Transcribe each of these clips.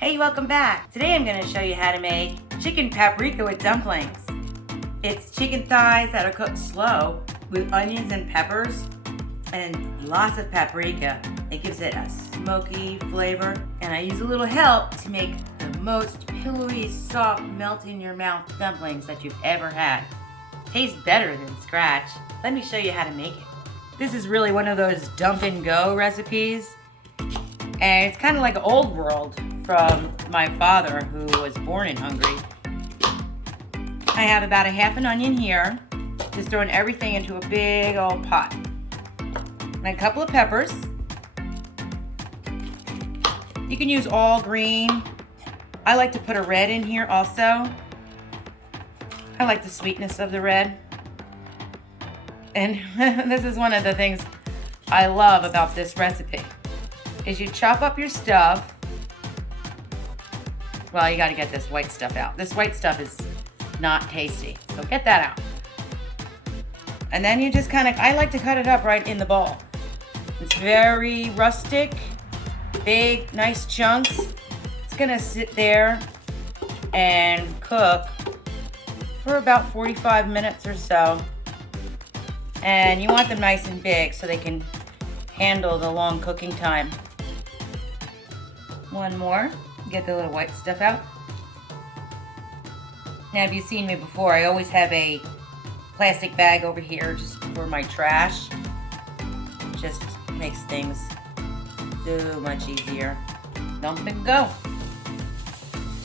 Hey, welcome back. Today I'm going to show you how to make chicken paprika with dumplings. It's chicken thighs that are cooked slow with onions and peppers and lots of paprika. It gives it a smoky flavor, and I use a little help to make the most pillowy, soft, melt in your mouth dumplings that you've ever had. Tastes better than scratch. Let me show you how to make it. This is really one of those dump and go recipes, and it's kind of like old world from my father, who was born in Hungary. I have about a half an onion here, just throwing everything into a big old pot. And a couple of peppers. You can use all green. I like to put a red in here also. I like the sweetness of the red. And this is one of the things I love about this recipe, is you chop up your stuff. Well, you got to get this white stuff out. This white stuff is not tasty, so get that out. And then you just I like to cut it up right in the bowl. It's very rustic, big, nice chunks. It's gonna sit there and cook for about 45 minutes or so. And you want them nice and big so they can handle the long cooking time. One more. Get the little white stuff out. Now, if you've seen me before, I always have a plastic bag over here just for my trash. Just makes things so much easier. Dump and go.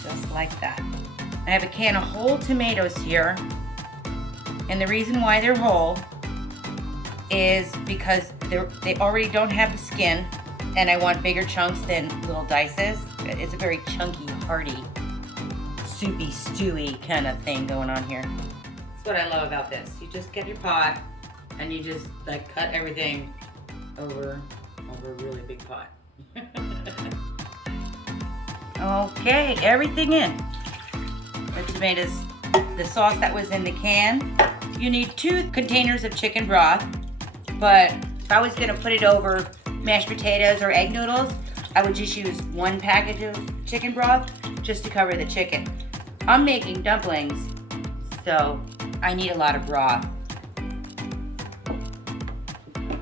Just like that. I have a can of whole tomatoes here. And the reason why they're whole is because they already don't have the skin, and I want bigger chunks than little dices. It's a very chunky, hearty, soupy, stewy kind of thing going on here. That's what I love about this. You just get your pot and you just cut everything over a really big pot. Okay, everything in. The tomatoes, the sauce that was in the can. You need 2 containers of chicken broth, but if I was gonna put it over mashed potatoes or egg noodles, I would just use 1 package of chicken broth just to cover the chicken. I'm making dumplings, so I need a lot of broth.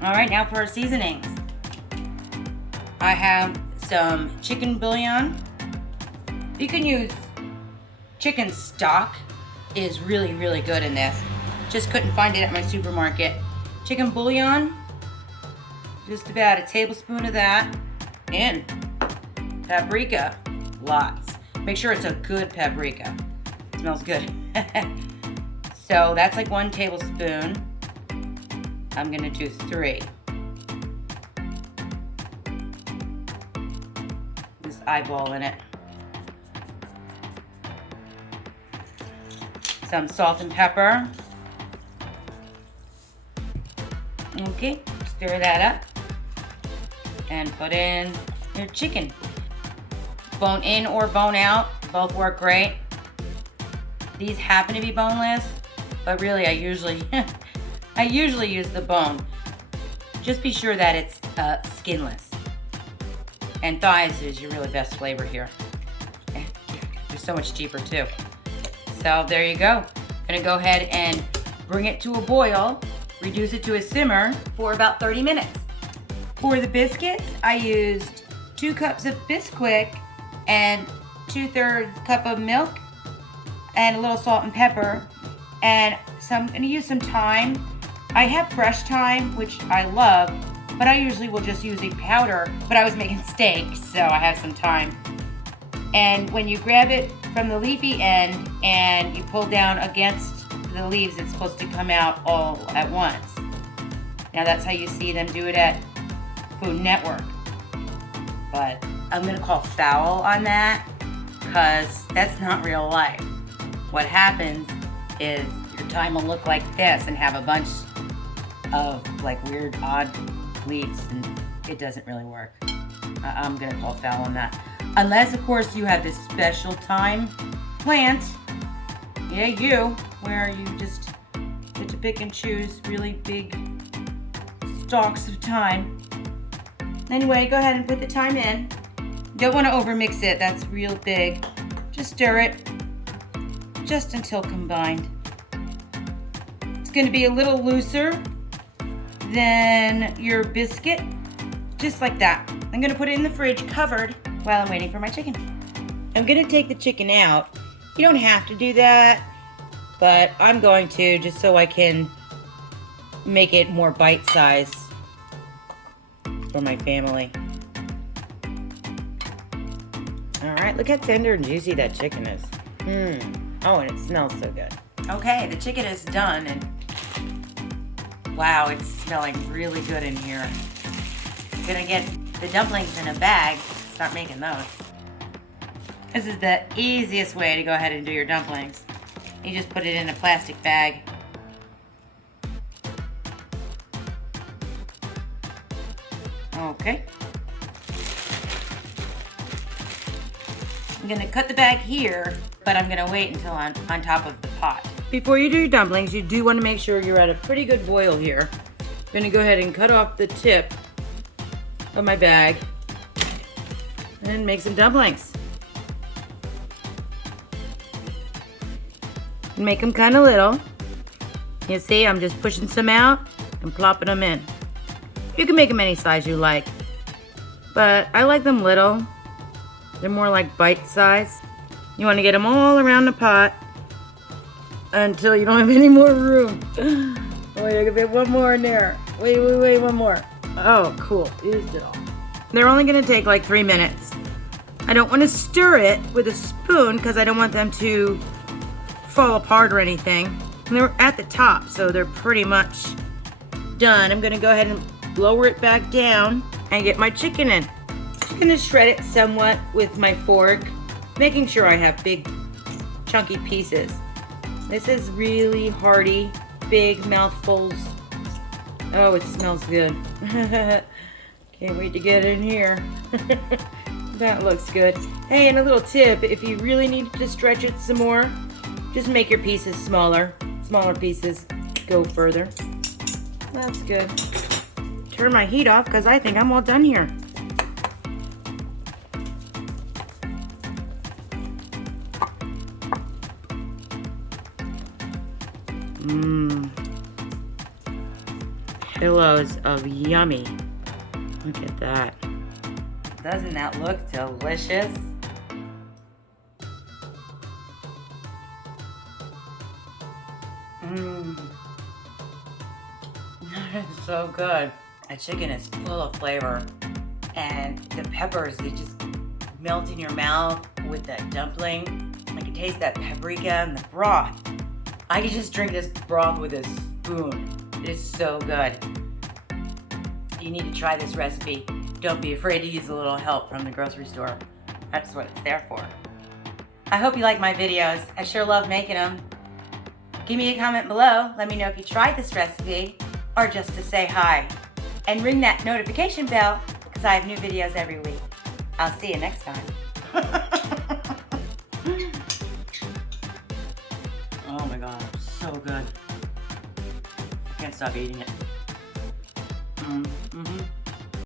All right, now for our seasonings. I have some chicken bouillon. You can use chicken stock. It is really, really good in this. Just couldn't find it at my supermarket. Chicken bouillon, just about a tablespoon of that. And paprika, lots. Make sure it's a good paprika. It smells good. So that's 1 tablespoon. I'm gonna do 3. This eyeball in it. Some salt and pepper. Okay, stir that up. And put in your chicken. Bone in or bone out, both work great. These happen to be boneless, but really I usually use the bone. Just be sure that it's skinless. And thighs is your really best flavor here. They're so much cheaper too. So there you go. Gonna go ahead and bring it to a boil, reduce it to a simmer for about 30 minutes. For the biscuits, I used 2 cups of Bisquick and 2/3 cup of milk and a little salt and pepper. And I'm gonna use some thyme. I have fresh thyme, which I love, but I usually will just use a powder, but I was making steak, so I have some thyme. And when you grab it from the leafy end and you pull down against the leaves, it's supposed to come out all at once. Now that's how you see them do it at Food Network. But I'm gonna call foul on that, because that's not real life. What happens is your thyme will look like this and have a bunch of weird, odd leaves, and it doesn't really work. I'm gonna call foul on that. Unless, of course, you have this special thyme plant, where you just get to pick and choose really big stalks of thyme. Anyway, go ahead and put the thyme in. Don't want to overmix it. That's real big. Just stir it just until combined. It's going to be a little looser than your biscuit, just like that. I'm going to put it in the fridge covered while I'm waiting for my chicken. I'm going to take the chicken out. You don't have to do that, but I'm going to just so I can make it more bite-sized for my family. All right, look how tender and juicy that chicken is. Oh, and it smells so good. Okay, the chicken is done, and wow, it's smelling really good in here. I'm gonna get the dumplings in a bag, start making those. This is the easiest way to go ahead and do your dumplings. You just put it in a plastic bag. Okay. I'm gonna cut the bag here, but I'm gonna wait until on top of the pot. Before you do your dumplings, you do want to make sure you're at a pretty good boil here. I'm gonna go ahead and cut off the tip of my bag and make some dumplings. Make them kind of little. You see, I'm just pushing some out and plopping them in. You can make them any size you like, but I like them little. They're more like bite size. You want to get them all around the pot until you don't have any more room. Wait, I can fit one more in there. Wait, one more. Oh, cool. Used it all. They're only going to take like 3 minutes. I don't want to stir it with a spoon because I don't want them to fall apart or anything. And they're at the top, so they're pretty much done. I'm going to go ahead and lower it back down and get my chicken in. I'm going to shred it somewhat with my fork, making sure I have big chunky pieces. This is really hearty, big mouthfuls. Oh, it smells good. Can't wait to get in here. That looks good. Hey, and a little tip, if you really need to stretch it some more, just make your pieces smaller. Smaller pieces go further. That's good. Turn my heat off because I think I'm all done here. Pillows of yummy. Look at that. Doesn't that look delicious? That is so good. The chicken is full of flavor, and the peppers, they just melt in your mouth with that dumpling. I can taste that paprika and the broth. I could just drink this broth with a spoon. It is so good. You need to try this recipe. Don't be afraid to use a little help from the grocery store. That's what it's there for. I hope you like my videos. I sure love making them. Give me a comment below. Let me know if you tried this recipe or just to say hi. And ring that notification bell because I have new videos every week. I'll see you next time. Oh my God, so good. I can't stop eating it.